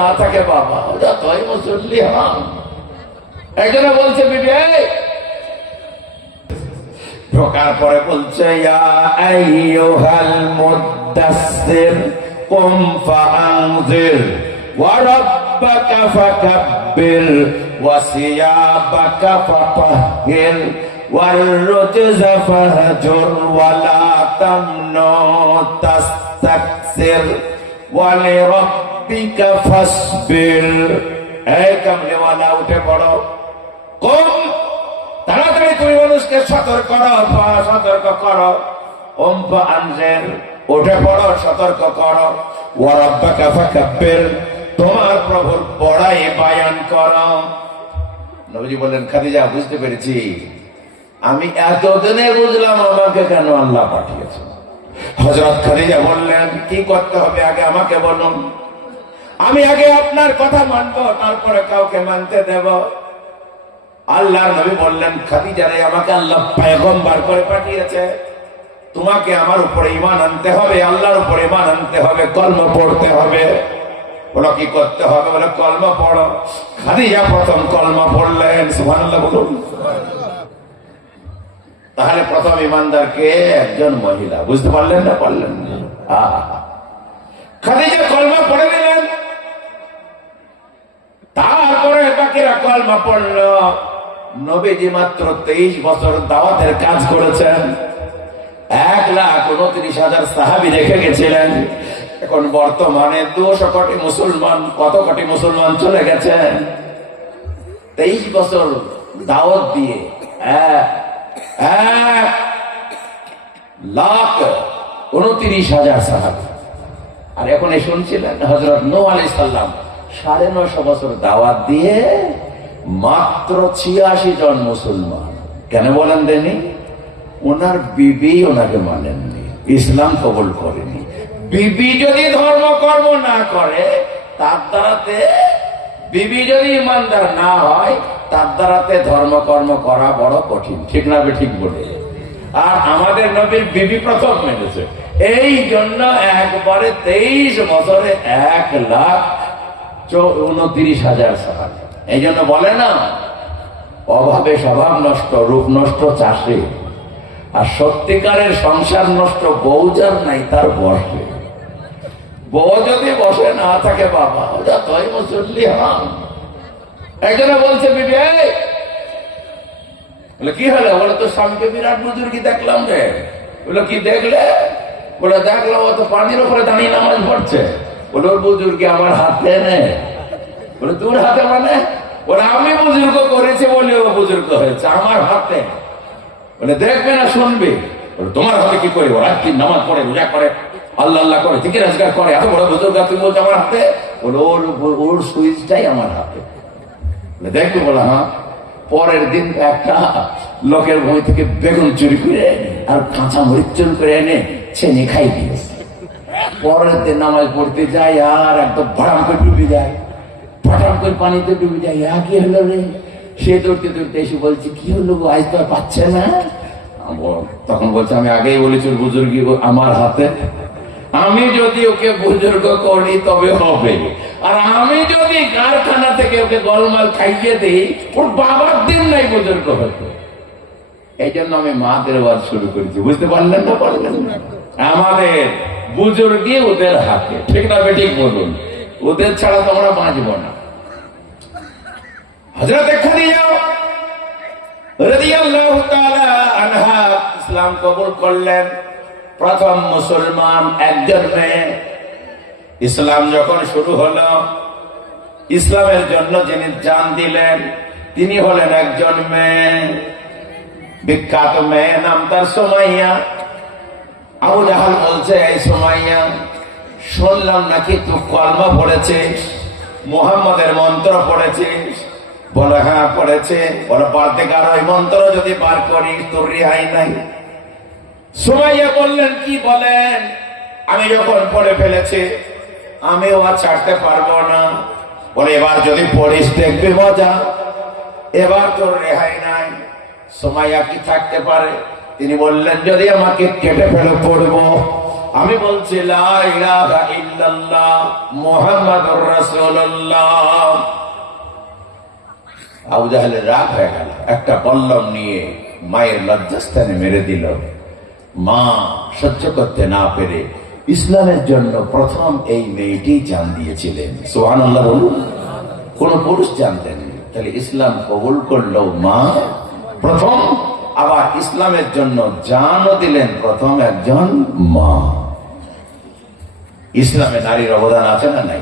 না থাকে বাবা, ওটা যতই মুসল্লি হন একজনে বলছে, বিবে ঢোকার পরে বলছে, ইয়া আইয়ুহাল মুদাসসির, কুম ফাআনজির ওয়া রাব্বাকা ফাকাব্বির, ওয়া সিয়াবাকা ফাতাহহির ওয়াল রুজজা ফাহজুর, ওয়া লা তামনু তাস্তাকসির, ওয়া লিরাব্বিকা ফাসবির। এই কামলিওয়ালা উঠে পড়ো। কম, তাড়াতাড়ি তুমি মানুষকে সতর্ক সতর্ক করো। ওম্প আনজের, উঠে পড়ো, সতর্ক করো। ওয়ারাব্বা কাফা কাব্বের তোমার প্রভুর বড়াই বায়ান করো। নবীজি বললেন, খাদিজা, বুঝতে পেরেছি। আমি এতদিনে বুঝলাম আমাকে কেন আল্লাহ পাঠিয়েছে হজরত খাদিজা বললেন, কি করতে হবে আগে আমাকে বলুন। আমি আগে আপনার কথা মানবো, তারপরে কাউকে মানতে দেব। আল্লাহ নবী বললেন খাদিজারে আমাকে আল্লাহ পয়গম্বর করে পাঠিয়েছে। তোমাকে আমার উপরে ইমান আনতে হবে, আল্লাহর উপরে ইমান আনতে হবে, কলম পড়তে হবে। বলো, কি করতে হবে? বলে, কলম পড়ো। খাদিজা প্রথম কলম পড়লেন, সুবহানাল্লাহ বলুন। তাহলে প্রথম ইমানদারকে একজন মহিলা। বুঝতে পারলেন না পারলেন না। খাদিজা কলমা পড়ে দিলেন তারপরে বাকিরা কলমা পড়ল। নবীজি মাত্র তেইশ বছর দাওয়াতের কাজ করেছেন। এক লাখ উনত্রিশ হাজার সাহাবি রেখে গেছিলেন। এখন বর্তমানে দুশো কোটি মুসলমান, কত কোটি মুসলমান চলে গেছেন তেইশ বছর দাওয়াত দিয়ে লাখ উনত্রিশ হাজার সাহাবি। আর এখন শুনছিলেন হজরত নো আলি সাল্লাম সাড়ে নশো বছর দাওয়াত দিয়ে মাত্র ছিয়াশি জন মুসলমান। কেন বলেন দেনি? ওনার বিবি ওনাকে মানেননি, ইসলাম কবল করেনি। বিবি যদি ধর্ম কর্ম না করে, তার দ্বারাতে বিবি যদি ইমানদার না হয়, তার দ্বারাতে ধর্ম কর্ম করা বড় কঠিন। ঠিক না ঠিক বলে? আর আমাদের নবীর বিবি প্রথম মেনেছে। এই জন্য একবারে তেইশ বছরে এক লাখ উনত্রিশ হাজার সাহায্য এই জন্য বলে না, অভাবে স্বভাব নষ্ট, রূপ নষ্ট চাষে। আর সত্যিকারের সংসার নষ্ট বউ যার নাই, তার বসে। বউ যদি বসে না থাকে বাবা মুসল্লি হন একজনে বলছে, বিবি বলে, কি হলো? বলে তো স্বামীকে বিরাট বুজুর্গি দেখলাম রে। বলে, কি দেখলে? বলে, দেখলাম, ও তো পানির উপরে দাঁড়িয়ে নামাজ পড়ছে। বলে বুজুর্গি আমার হাতে নে। বলে, তোর হাতে মানে? বলে, আমি বুজুর্গ করেছি বলে ও বুজুর্গ হয়েছে, আমার হাতে। বলে, দেখবে না, শুনবে। তোমার হাতে কি করে ওরা কি নামাজ পড়ে, রোজা করে, আল্লাহ আল্লাহ করে ঠিক রাজগার করে, এত বড় বুজুর্গ তুমি বলছো আমার হাতে? বলে, ওর ওর সুইচটাই আমার হাতে। দেখবে? বলে হ্যাঁ। পরের দিন একটা লোকের বই থেকে বেগুন চুরি করে আর কাঁচা মরিচ চুরি করে এনে ছেনে খাই দিয়েছে। পরের দিন নামাজ পড়তে যায়, আর একদম ভরাম করে ডুবে যায়। ফটাম করে পানিতে ডুবে যায়। কি হলো রে? সে দৌড়তে দৌড়তে এসে বলছে, কি হলো গো? আজ তো আর পাচ্ছে না? তখন বলছে, আমি আগেই বলেছি বুজুর্গি আমার হাতে। আমি যদি ওকে বুজুর্গ করি, তবে হবে। আর আমি যদি কারখানা থেকে ওকে গলমাল খাইয়ে দিই, ওর বাবার দিন নাই বুজুর্গ হতো। এই জন্য আমি মাদের ওয়াজ শুরু করেছি। বুঝতে পারলেন না পারলেন? আমাদের বুজুর্গি ওদের হাতে। ঠিক না ঠিক বলুন? ওদের ছাড়া তোমরা বাঁচব না। হজরত আনহা ইসলাম কবুল করলেন। প্রথম মুসলমান একজন মেয়ে। ইসলাম যখন শুরু হলো, ইসলামের জন্য যিনি জান দিলেন, তিনি হলেন একজন মেয়ে। বিখ্যাত মেয়ে নাম তার সোমাইয়া। আবু জাহাল বলছে, এই সোমাইয়া, শুনলাম নাকি তুই কলমা পড়েছিস, মোহাম্মদের মন্ত্র পড়েছিস বলে হ্যাঁ পড়েছে বলে পার্থিকার ওই মন্ত্র যদি বার করি, তোর রেহাই নাই। সুমাইয়া বললেন, কি বলেন? আমি যখন পড়ে ফেলেছি আমি আর ছাড়তে পারব না। বলে, এবার যদি পড়িস, দেখবি মজা। এবার তোর রেহাই নাই। সুমাইয়া কি থাকতে পারে? তিনি বললেন, যদি আমাকে কেটে ফেলে পড়ব। আমি বলছি, লা ইলাহা ইল্লাল্লাহ, মুহাম্মাদুর রাসূলুল্লাহ। আবু জাহেলের রাগ হয়ে গেল। একটা বল্লম নিয়ে মায়ের লজ্জাস্থানে মেরে দিল। মা সহ্য করতে না পেরে ইসলামের জন্য প্রথম এই মেয়েটি জান দিয়েছিলেন। সোহান আল্লাহ বলুন, কোন পুরুষ জানতেন। তাহলে ইসলাম কবুল করল মা প্রথম, আবার ইসলামের জন্য জানও দিলেন প্রথম একজন মা। ইসলামে নারীর অবদান আছে না নাই?